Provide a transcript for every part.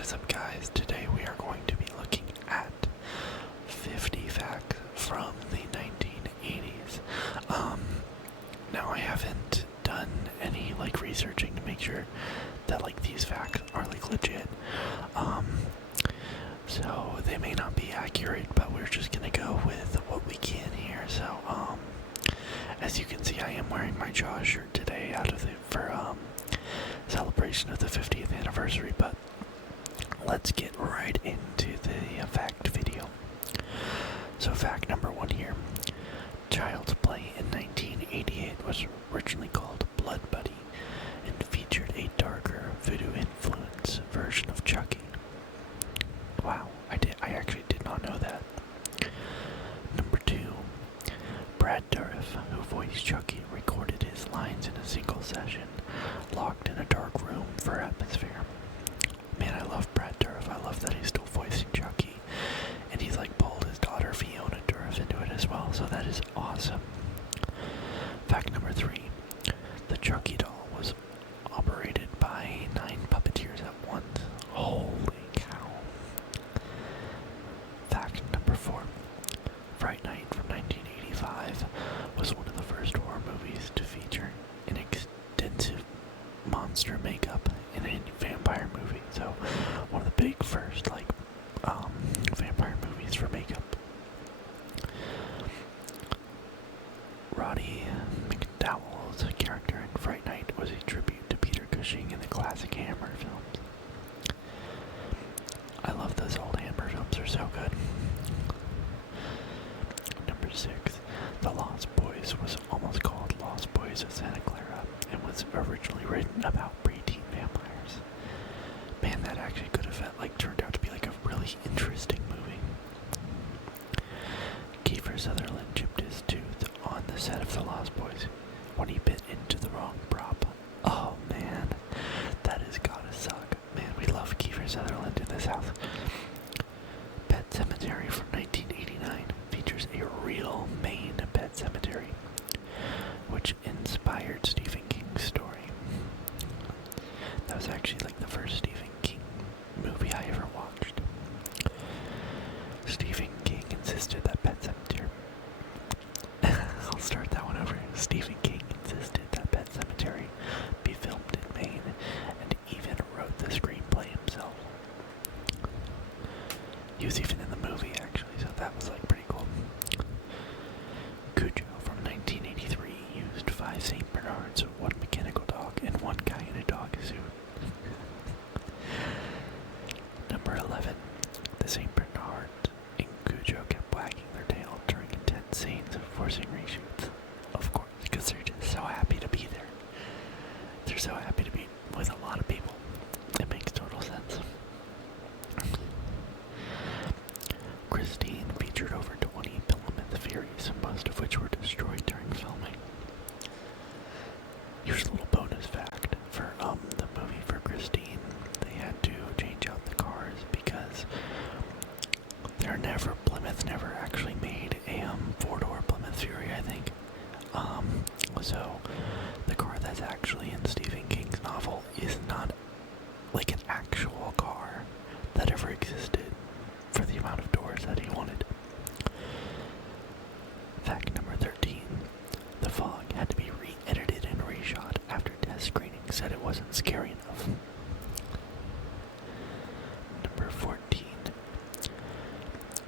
What is up, guys? Today we are going to be looking at 50 facts from the 1980s. Now I haven't done any researching to make sure that these facts are legit. So they may not be accurate, but we're just gonna go with what we can here. So as you can see, I am wearing my Jaws shirt today for celebration of the 50th anniversary, but let's get right into the fact video. So fact number 1 here. Child's Play in 1988 was originally called Blood Buddy and featured a darker voodoo influence version of Chucky. Wow, I actually did not know that. Number 2. Brad Dourif, who voiced Chucky, recorded his lines in a single session, locked in a dark room for atmosphere. Man, I love Brad Dourif. I love that he's still voicing Chucky, and he's pulled his daughter Fiona Dourif into it as well, so that is awesome. Fact number 3. The Chucky doll was operated by 9 puppeteers at once. Holy cow. Fact number 4. Fright Night from 1985 was one of the first horror movies to feature an extensive monster makeup in a vampire movie. So one of the big first vampire movies for makeup. Roddy McDowell's character in Fright Night was a tribute to Peter Cushing in the classic Hammer films. I love those old Hammer films, they're so good. Number 6. The Lost Boys was almost called Lost Boys of Santa Clara and was originally written about preteen vampires. Man, that actually could have turned out to be a really interesting movie. Kiefer Sutherland chipped his tooth on the set of The Lost Boys when he bit into the wrong prop. Oh man, that has gotta suck. Man, we love Kiefer Sutherland in this house. Pet Sematary from 1989 features a real Maine pet cemetery, which inspired Stephen King's story. That was actually the first Stephen King movie I ever watched. Stephen King insisted that Pet Sematary I'll start that one over. Stephen King insisted that Pet Sematary be filmed in Maine and even wrote the screenplay himself. He was even in the movie actually, so that was pretty cool. Cujo from 1983 used 5 St. Bernards, 1 mechanical dog, and 1 guy in a dog suit. Number 11. The St. Bernard and Cujo kept wagging their tail during intense scenes of forcing reshoots. Of course, because they're just so happy to be there. They're so happy to be with a lot of people. It makes total sense. Christine featured over 20 Plymouth Furies, most of which were destroyed during filming. Here's a little bonus fact. For the movie for Christine, they had to change out the cars because Plymouth never actually made a 4-door Plymouth Fury, I think. So the car that's actually in Stephen King's novel is not an actual car that ever existed for the amount of doors that he wanted. Fact number 13. The Fog had to be re-edited and reshot after test screening said it wasn't scary enough. Number 14.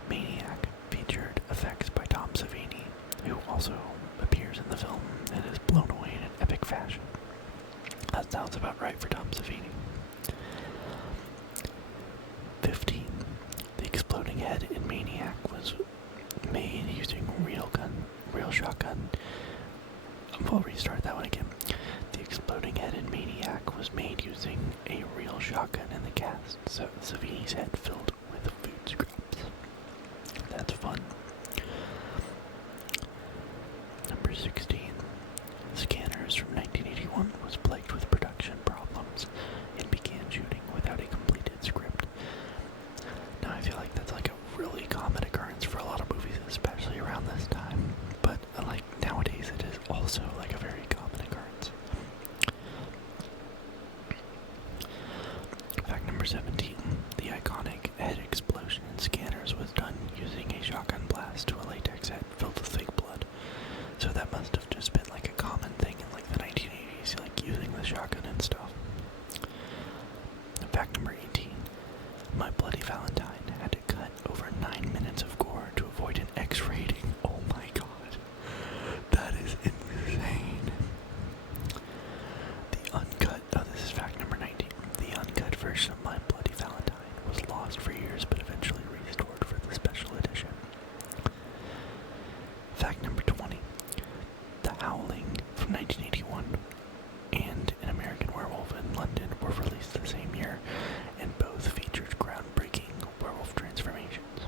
Maniac featured effects by Tom Savini, who also appears in the film and is blown away in an epic fashion. That sounds about right for Tom Savini. 15. The exploding head in Maniac was made using real shotgun. We'll restart that one again. The exploding head in Maniac was made using a real shotgun in the cast, so Savini's head filled with food scraps. That's fun. Number 16. Scanners from 1981 was plagued with production problems and began shooting without a completed script. Now I feel that's a really common occurrence for a lot of movies, especially around this time. But nowadays it is also a very common occurrence. Fact number number 17. The iconic head explosion in Scanners was done using a shotgun blast to a latex head filled with fake blood. So that must have just been like a common thing in like the 1980s, like using the shotgun and stuff. Fact number 18. My Bloody Valentine had to cut over 9 minutes of gore to avoid an X rating. Oh my god. That is insane. The uncut, this is fact number 19. The uncut version of My Bloody Valentine was lost for years but eventually restored for the special edition. Fact number 20. The Howling from 1981 and An American Werewolf in London were released the same year, and both featured groundbreaking werewolf transformations.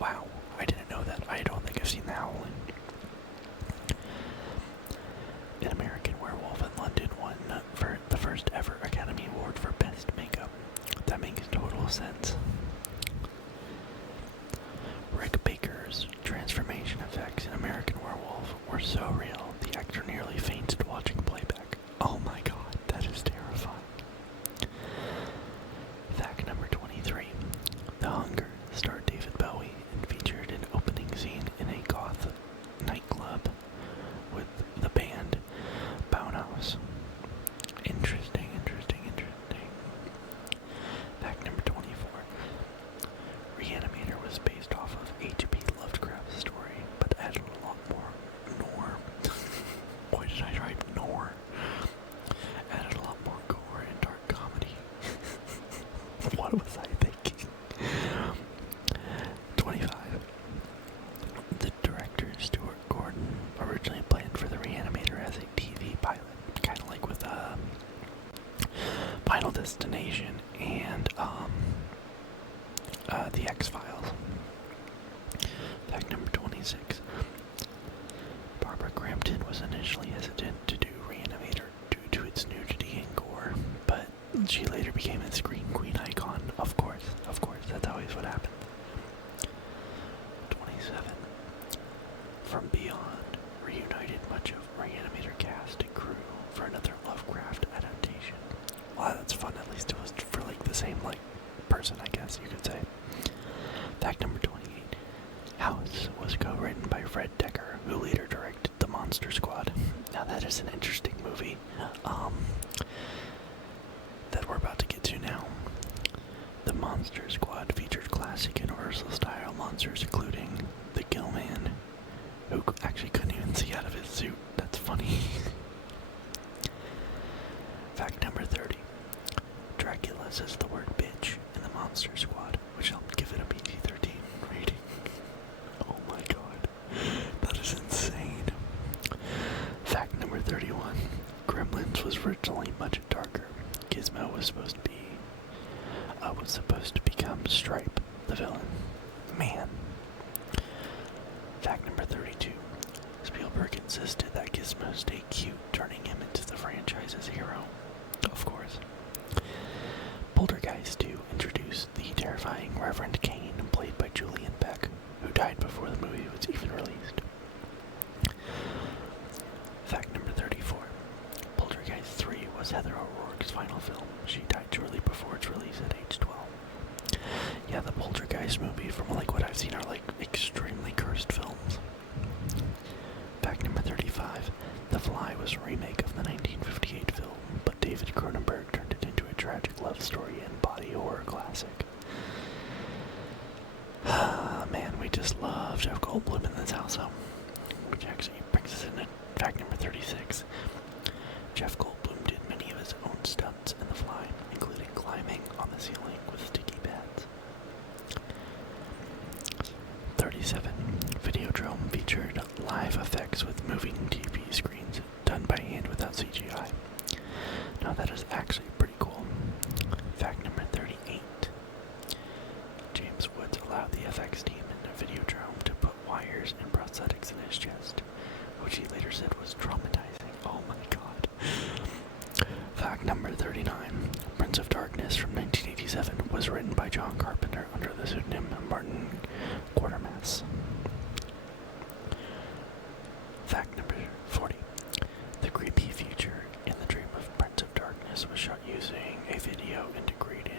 Wow, I didn't know that. I don't think I've seen The Howling. An American Werewolf in London won for the first ever Academy Award for Best Makeup. That makes total sense. Rick Baker's transformation effects in American Werewolf were so real, the actor nearly fainted watching playback. Oh my god, that is terrifying. Fact number 23. The Hunger starred David Bowie and featured an opening scene in a goth nightclub with the band Bauhaus. Interesting. Fact number 24. Reanimator was based off of H.P. Lovecraft's story, but added a lot more Nor. Why did I write Nor? Added a lot more gore and dark comedy. What was I thinking? 25. The director, Stuart Gordon, originally planned for the Reanimator as a TV pilot, kind of like with Final Destination and The X-Files. Fact number 26. Barbara Crampton was initially hesitant to do Reanimator due to its nudity and gore, but she later became a screen queen icon. Of course, that's always what happens. 27. From Beyond reunited much of Reanimator cast and crew for another Lovecraft adaptation. Well, that's fun. At least it was for like the same person, I guess you could say. Fact number 28. House was co-written by Fred Decker, who later directed The Monster Squad. Now that is an interesting movie that we're about to get to now. The Monster Squad featured classic Universal-style monsters, including the Gillman, who actually couldn't even see out of his suit. That's funny. Fact number 30. Dracula says the word bitch in The Monster Squad, which helped give it a PG-13 rating. Oh my god. That is insane. Fact number 31. Gremlins was originally much darker. Gizmo was supposed to become Stripe, the villain. Man. Fact number 32. Spielberg insisted that Gizmo stay cute, turning him into the franchise's hero. Of course. Poltergeist 2 introduced the terrifying Reverend Kane, played by Julian Beck, who died before the movie was even released. Fact number 34. Poltergeist 3 was Heather O'Rourke's final film. She died shortly before its release at age 12. Yeah, the Poltergeist movie, from what I've seen, are extremely cursed films. Fact number 35. The Fly was a remake of the 1958 film, but David Cronenberg turned it into a tragic love story and body horror classic. Man, we just love Jeff Goldblum in this house, which actually brings us into fact number 36. Jeff Goldblum did many of his own stunts in The Fly, including climbing on the ceiling with sticky pads. 37. Videodrome featured live effects with moving TV screens done by hand without CGI. Now that is actually pretty cool. Fact number 38. James Woods allowed the FX team in the Videodrome to put wires and prosthetics in his chest, which he later said was traumatizing. Oh my god. Fact number 39. Prince of Darkness from 1987 was written by John Carpenter under the pseudonym Martin Quatermass. Fact number 40. The creepy future in The Dream of Prince of Darkness was shot using a video integrated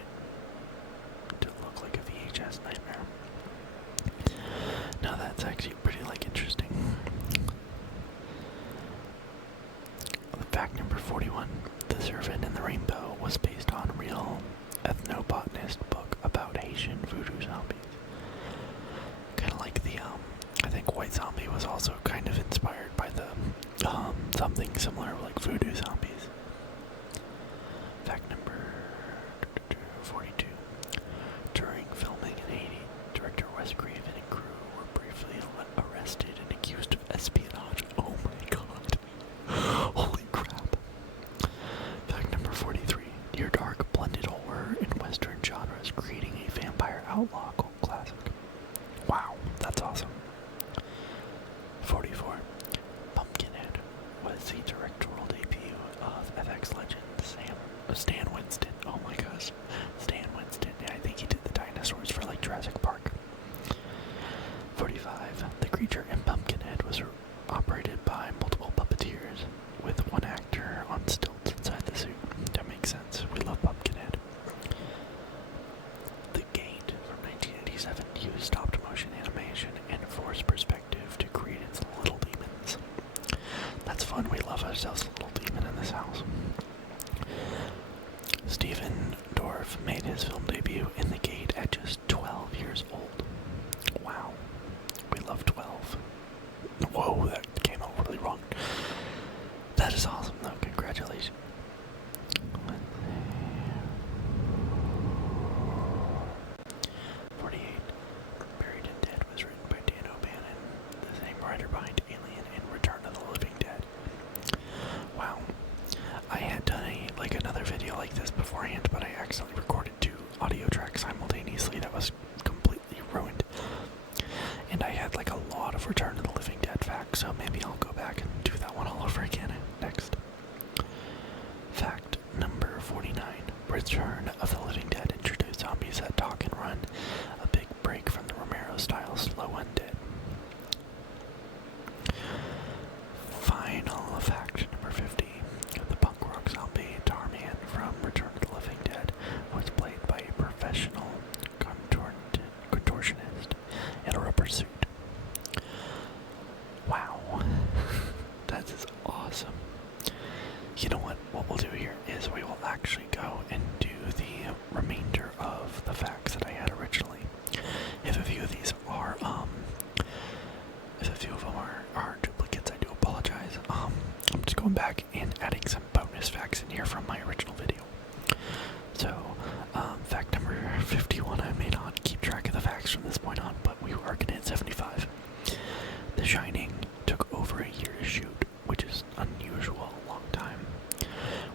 outlaw cult classic. Wow, that's awesome. 44. Pumpkinhead was the directorial debut of FX legend Stan Winston. Oh my gosh, Stan Winston. I think he did the dinosaurs for like Jurassic Park. 45. The creature in Pumpkinhead was operated by multiple puppeteers with one actor on stilts inside the suit. That makes sense. We love Pumpkinhead. The Gate from 1987 used stop-motion animation and forced perspective to create its little demons. That's fun. We love ourselves a little demon in this house. Stephen Dorff made his film debut in The Gate at just 12 years old. Wow. We love 12. Whoa, that came out really wrong. That is awesome, though. Congratulations. Buried and Dead was written by Dan O'Bannon, the same writer behind Alien and Return of the Living Dead. Wow. I had done another video like this beforehand, but I accidentally recorded 2 audio tracks simultaneously. That was completely ruined. And I had like a lot of Return of the Living Dead facts, so maybe I'll go back and do that one all over again next. Fact number 49. Return of the Living Dead introduced zombies that talk and run, a big break from the Romero-style slow undead. Final fact number 50. The punk rock zombie Tarman from Return of the Living Dead was played by a professional contortionist in a rubber suit. Wow. That is awesome. You know what? What we'll do here is we will actually go and do the remainder of the facts that I had originally. If a few of these are, are duplicates, I do apologize. I'm just going back and adding some bonus facts in here from my original video. So, fact number 51, I may not keep track of the facts from this point on, but we are going to hit 75. The Shining took over a year to shoot, which is unusual, a long time,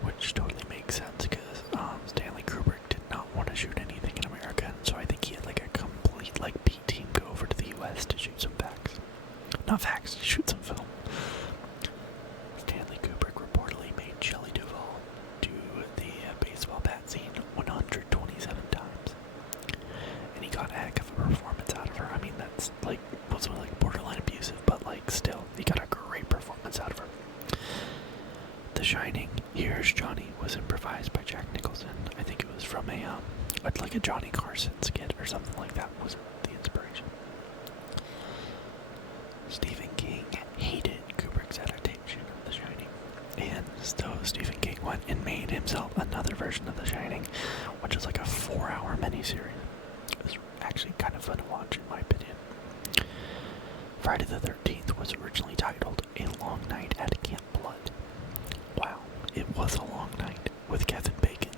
which totally makes sense because Stanley Kubrick did not want to shoot anything in America, and so I think he had like a complete B team go over to the US to shoot some facts. Not facts, to shoot some film. Stanley Kubrick reportedly made Shelley Duvall do the baseball bat scene 127 times, and he got a heck of a performance out of her. I mean, that's was borderline abusive, but still, he got a great performance out of her. The Shining, Here's Johnny, was improvised by Jack Nicholson. I think it was from a Johnny Carson skit or something like that was the inspiration. Stephen King hated Kubrick's adaptation of The Shining, and so Stephen King went and made himself another version of The Shining, which is like a 4-hour miniseries. It was actually kind of fun to watch, in my opinion. Friday the 13th was originally titled A Long Night at Camp Blood. Wow, it was a long night with Kevin Bacon.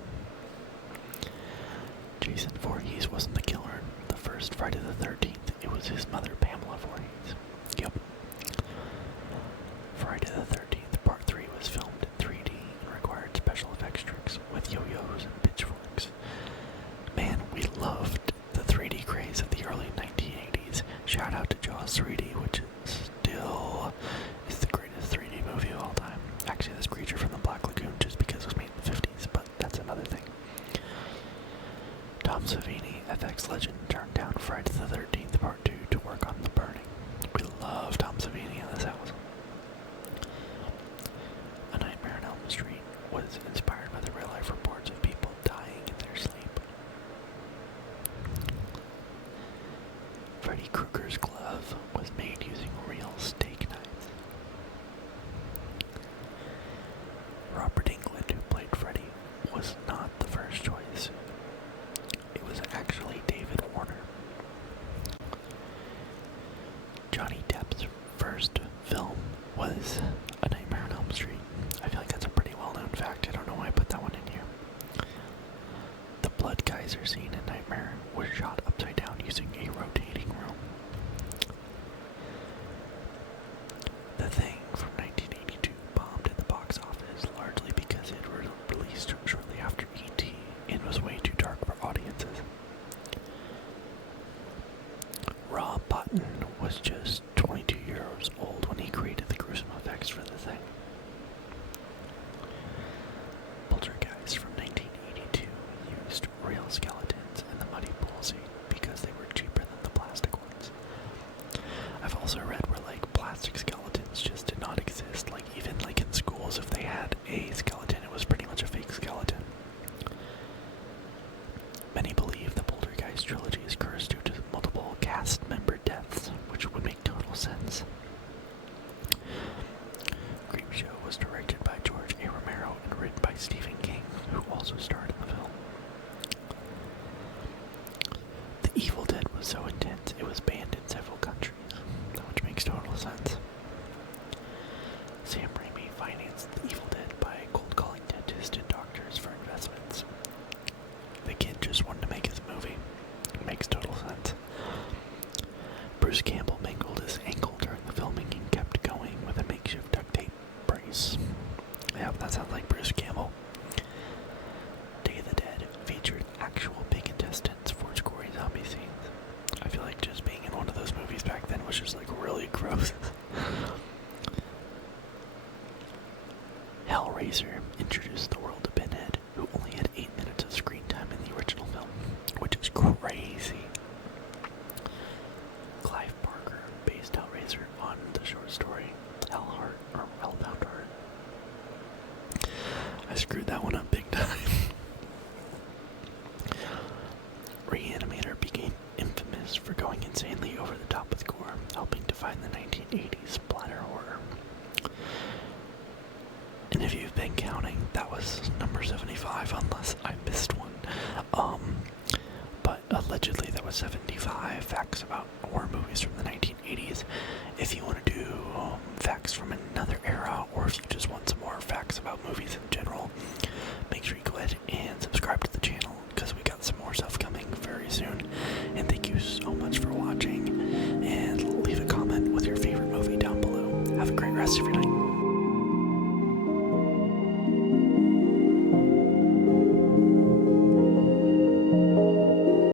Jason Voorhees wasn't the killer in the first Friday the 13th. It was his mother, Pamela Voorhees. Yep. Friday the 13th, Part 3 was filmed in 3D and required special effects tricks with yo-yos and pitchforks. Man, we loved the 3D craze of the early 1980s. Shout out to Jaws 3D, which still is the greatest 3D movie of all time. Actually, this Creature from the Black Lagoon, just because it was made in the 50s, but that's another thing. Tom Savini, FX legend, turned down Friday the 13th Part 2 to work on The Burning. We love Tom Savini in this house. A Nightmare on Elm Street was inspired by the real-life reports of people dying in their sleep. Freddy Krueger's glove was made using real steak knives. Robert Englund, who played Freddy, was not the first choice. It was actually David Warner. Johnny Depp's first film was A Nightmare on Elm Street. I feel like that's a pretty well-known fact. I don't know why I put that one in here. The Blood Geyser scene in Nightmare was shot upside down using a rotating room. The Thing from 1982 bombed at the box office largely because it was released shortly after E.T. and was way too dark for audiences. this trilogy is cursed due to multiple cast member deaths, which would make total sense. Creepshow was directed by George A. Romero and written by Stephen King, who also starred in the film. The Evil Dead was so intense it was banned in several countries, which makes total sense. Sam Raimi financed The Evil Dead by cold calling dentists and doctors for investments. The kid just wanted to make his movie. It makes total sense. Bruce Campbell mangled his ankle during the filming and kept going with a makeshift duct tape brace. Yeah, that sounds like Bruce Campbell. Day of the Dead featured actual pig intestines for gory zombie scenes. I feel like just being in one of those movies back then was just like really gross. Hellraiser introduced the world to Pinhead, who only had 8 minutes of screen time in the original film, which is crazy. Clive Barker based Hellraiser on the short story Hellbound Heart. I screwed that one up big time. Reanimator became infamous for going insanely over the top with gore, helping define the 1980s splatter horror. And if you've been counting, that was number 75, unless I missed one. But allegedly that was 75 facts about horror movies from the 1980s. If you want to do facts from another era, or if you just want some more facts about movies in general, make sure you go ahead and subscribe to the channel, because we got some more stuff coming very soon. And thank you so much for watching, and leave a comment with your favorite movie down below. Have a great rest of your night.